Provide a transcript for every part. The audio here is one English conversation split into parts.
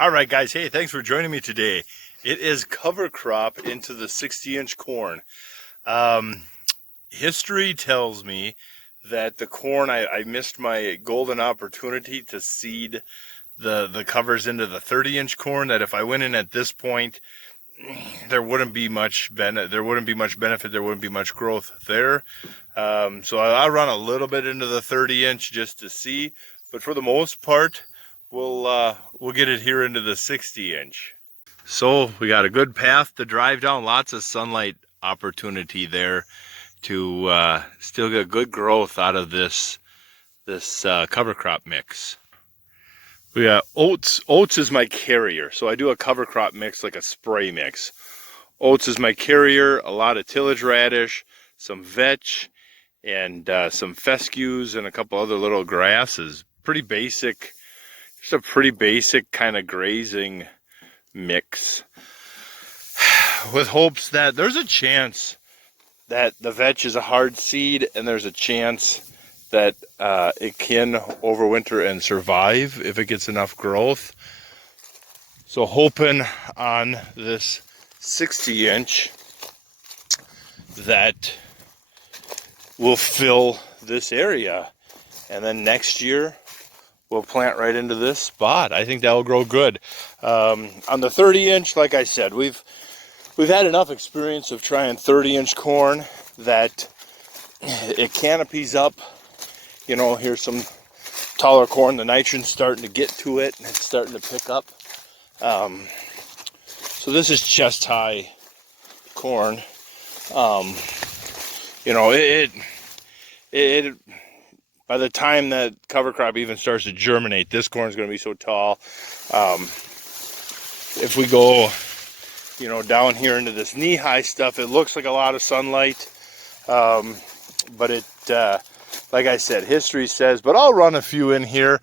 All right, guys. Hey, thanks for joining me today. It is cover crop into the 60-inch corn. History tells me that the corn, I missed my golden opportunity to seed the covers into the 30-inch corn, that if I went in at this point, there wouldn't be much benefit, there wouldn't be much growth there. So I'll run a little bit into the 30-inch just to see, but for the most part, we'll get it here into the 60-inch. So we got a good path to drive down, lots of sunlight opportunity there to still get good growth out of this cover crop mix. We got oats. Oats is my carrier, so I do a cover crop mix, like a spray mix. Oats is my carrier, a lot of tillage radish, some vetch, and some fescues and a couple other little grasses. Pretty basic, just a pretty basic kind of grazing mix, with hopes that there's a chance that the vetch is a hard seed, and there's a chance that it can overwinter and survive if it gets enough growth. So hoping on this 60-inch that will fill this area, and then next year we'll plant right into this spot. I think that will grow good. On the 30-inch, like I said, we've had enough experience of trying 30-inch corn that it canopies up. You know, here's some taller corn. The nitrogen's starting to get to it, and it's starting to pick up. So this is chest high corn. You know, it by the time that cover crop even starts to germinate, this corn is going to be so tall. If we go, you know, down here into this knee-high stuff, it looks like a lot of sunlight, but it, like I said, history says, but I'll run a few in here.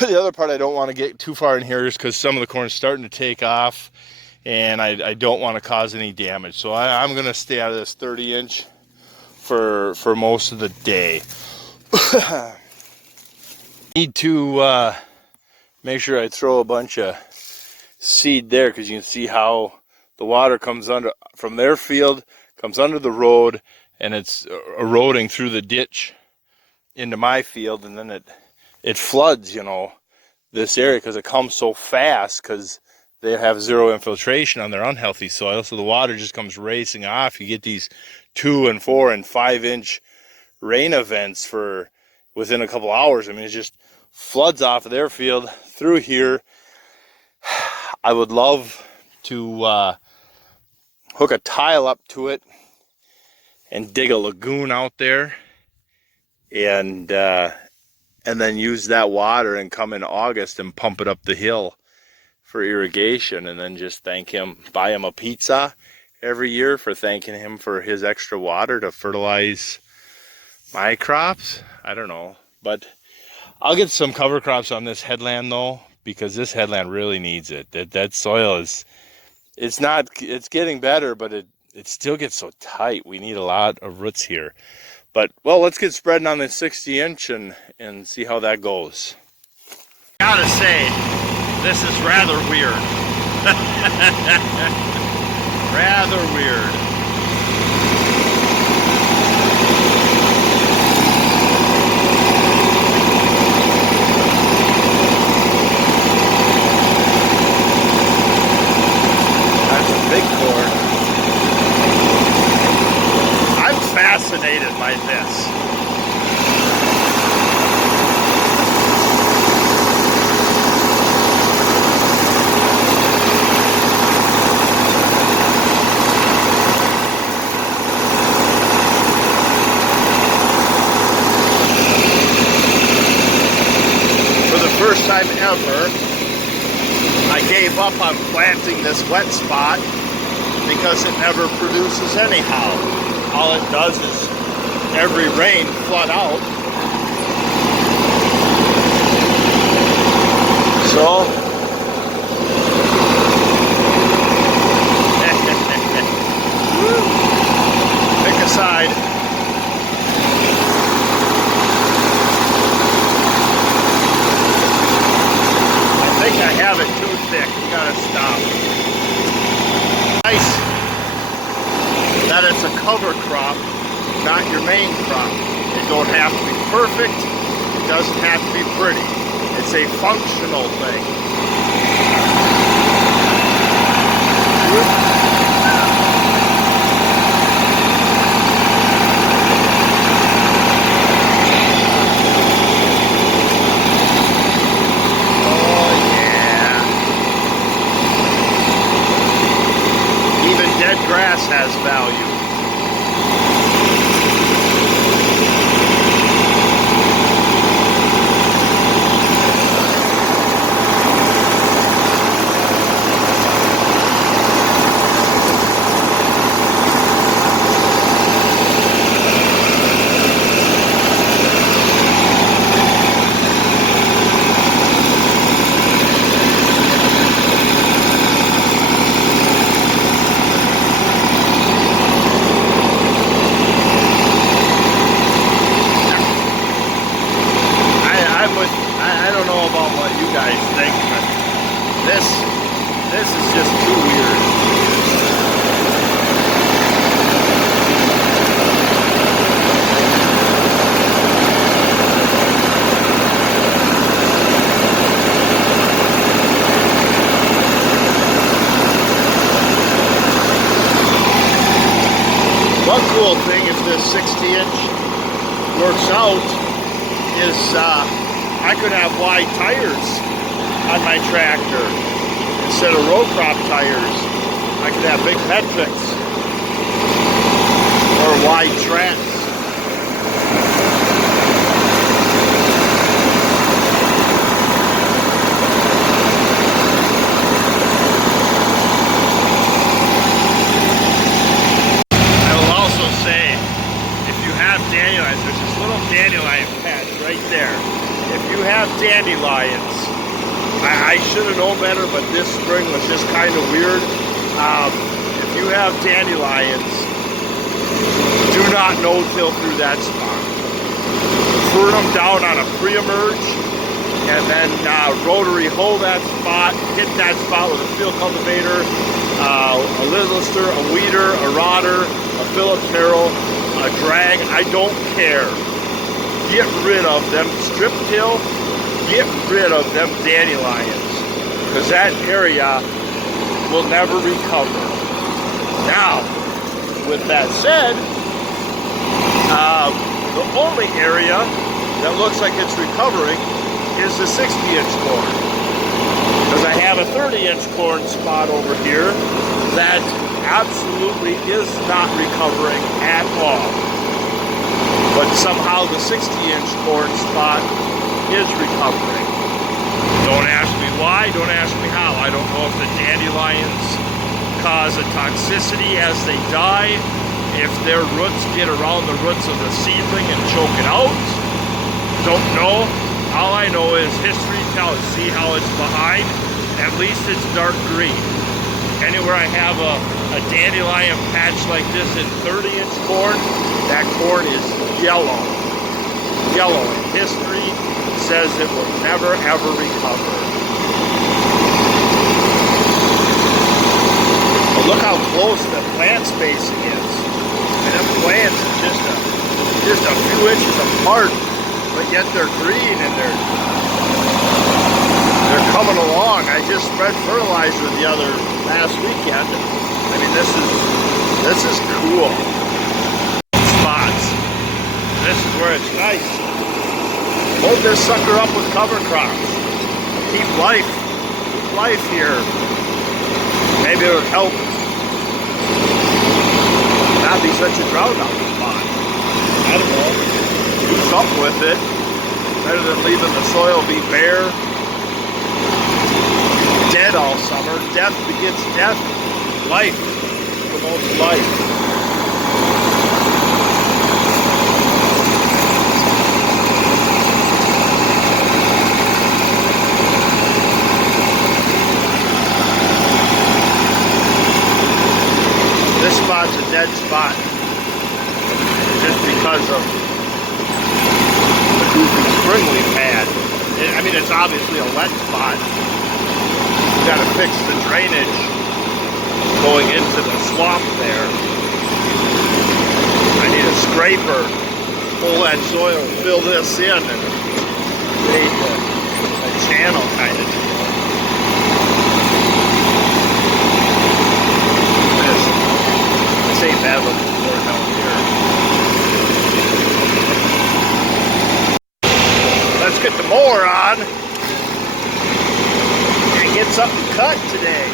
The other part I don't want to get too far in here is because some of the corn is starting to take off, and I don't want to cause any damage. So I'm going to stay out of this 30-inch for most of the day. Need to make sure I throw a bunch of seed there, because you can see how the water comes under from their field, comes under the road, and it's eroding through the ditch into my field, and then it floods, you know, this area, because it comes so fast, because they have zero infiltration on their unhealthy soil, so the water just comes racing off. You get these 2 and 4 and 5-inch rain events for within a couple hours. I mean, it just floods off of their field through here. I would love to hook a tile up to it and dig a lagoon out there, and then use that water and come in August and pump it up the hill for irrigation, and then just thank him, buy him a pizza every year for thanking him for his extra water to fertilize my crops. I don't know, but I'll get some cover crops on this headland though, because this headland really needs it. That soil is, it's getting better, but it still gets so tight. We need a lot of roots here. But, well, let's get spreading on this 60-inch and see how that goes. Gotta say, this is rather weird. Rather weird. That's a big corn. I'm fascinated by this. For the first time ever, I gave up on planting this wet spot because it never produces anyhow. All it does is every rain flood out. So pick a side. I think I have it too thick. You gotta stop. Nice that it's a cover crop, not your main crop. It don't have to be perfect. It doesn't have to be pretty. It's a functional thing. Oh yeah. Even dead grass has value. I don't know about what you guys think, but this is just too weird. One cool thing, if this 60-inch works out, is I could have wide tires on my tractor instead of row crop tires. I could have big metrics or wide tracks. I will also say, if you have dandelions, there's this little dandelion patch right there. If you have dandelions, I should have known better, but this spring was just kind of weird. If you have dandelions, do not no-till through that spot. Prune them down on a pre-emerge, and then rotary hoe that spot, hit that spot with a field cultivator, a lister, a weeder, a rodder, a Phillips harrow, a drag. I don't care. Get rid of them strip till, get rid of them dandelions, because that area will never recover. Now, with that said, the only area that looks like it's recovering is the 60-inch corn, because I have a 30-inch corn spot over here that absolutely is not recovering at all. But somehow the 60-inch corn spot is recovering. Don't ask me why, don't ask me how. I don't know if the dandelions cause a toxicity as they die, if their roots get around the roots of the seedling and choke it out. Don't know. All I know is history tells, see how it's behind? At least it's dark green. Anywhere I have a dandelion patch like this in 30-inch corn, that corn is yellow. Yellow. And history says it will never ever recover. But look how close the plant spacing is. And them plants are just a few inches apart, but yet they're green and they're coming along. I just spread fertilizer last weekend. I mean, this is cool. Spots. This is where it's nice. Hold this sucker up with cover crops. Keep life here. Maybe it would help not be such a drought out spot. I don't know. Do something with it. Better than leaving the soil be bare, dead all summer. Death begets death. Life promotes life. This spot's a dead spot just because of the goofy spring we've had. I mean, it's obviously a wet spot. fix the drainage going into the swamp there. I need a scraper, pull that soil, fill this in, and create a channel kind of deal. This ain't bad looking floor down here. Let's get the mower on and get something cut today.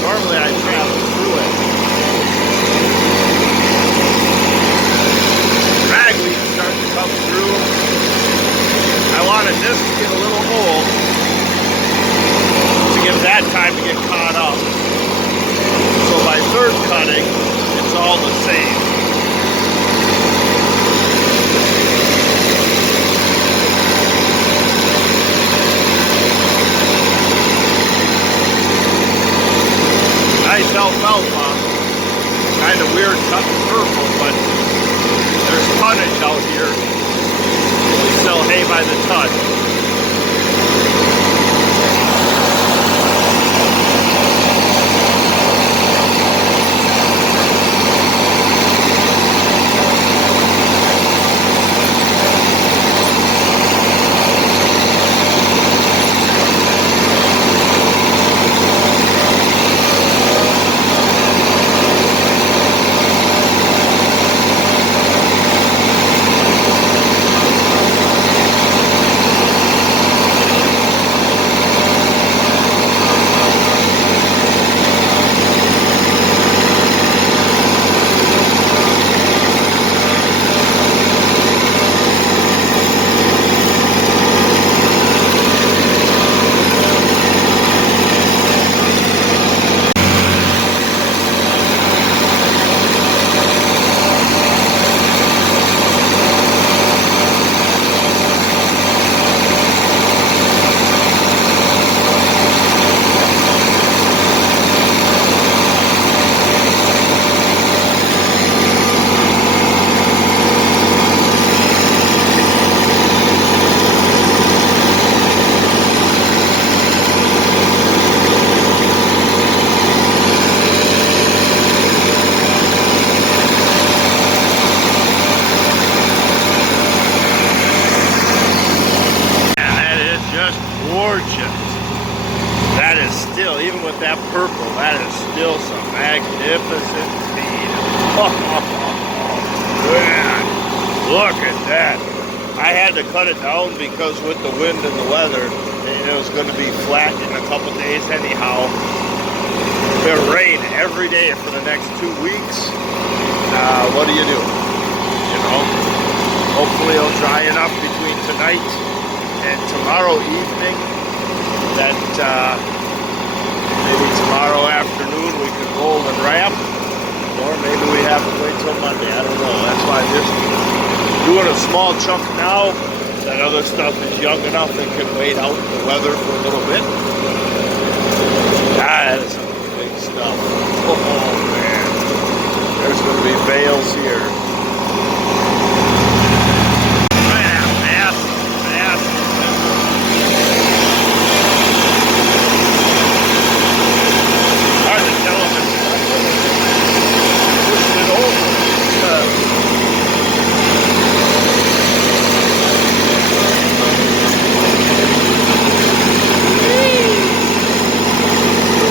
Normally I travel through it. Ragweed starting to come through. I wanted this to get a little old to give that time to get caught up. So by third cutting, it's all the same. Nice alfalfa, kind of weird cutting purple, but there's tonnage out here. We sell hay by the ton. That is still, even with that purple, that is still some magnificent feed. Man, look at that. I had to cut it down because with the wind and the weather, it was going to be flat in a couple days anyhow. It'll rain every day for the next 2 weeks. What do? You know, hopefully it'll dry enough between tonight and tomorrow evening that maybe tomorrow afternoon we can roll and wrap, or maybe we have to wait till Monday. I don't know. That's why I'm just doing a small chunk now. That other stuff is young enough and can wait out the weather for a little bit. That is some big stuff. Oh man, there's going to be bales here.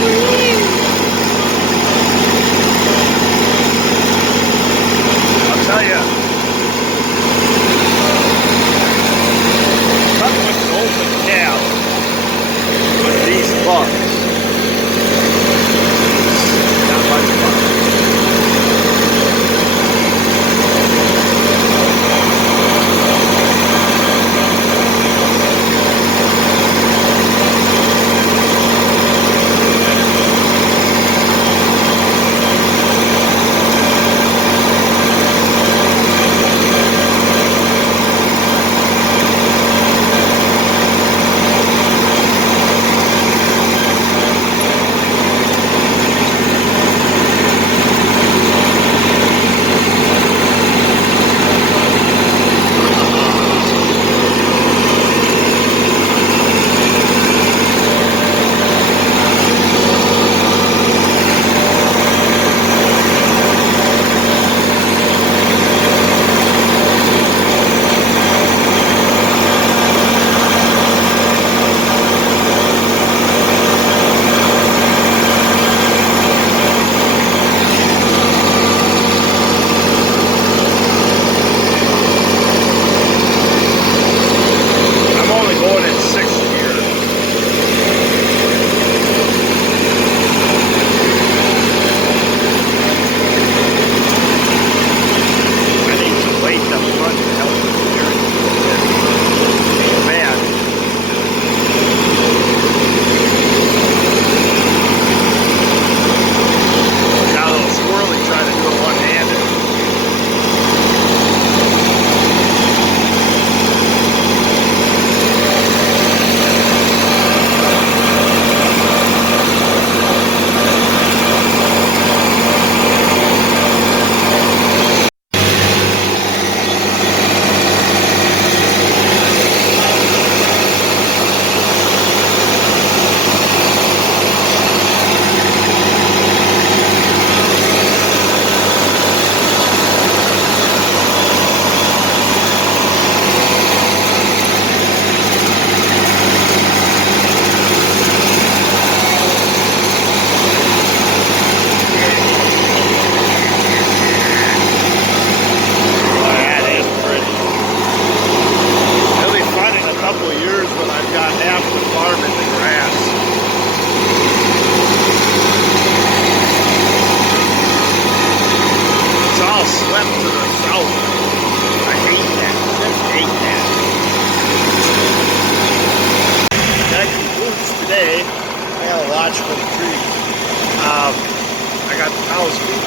Whee!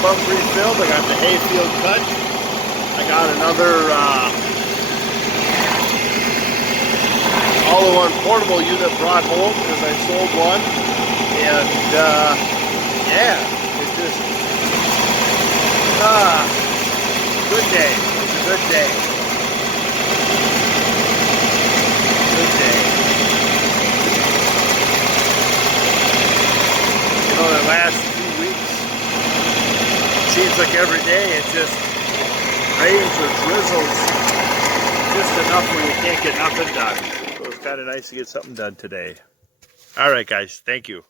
bunk refilled. I got the hay field cut. I got another all-in-one portable unit brought home because I sold one. And yeah, it's just good day. It's a good day. Good day. You know, the last few weeks, it seems like every day it just rains or drizzles just enough where you can't get nothing done. So it's kind of nice to get something done today. All right, guys. Thank you.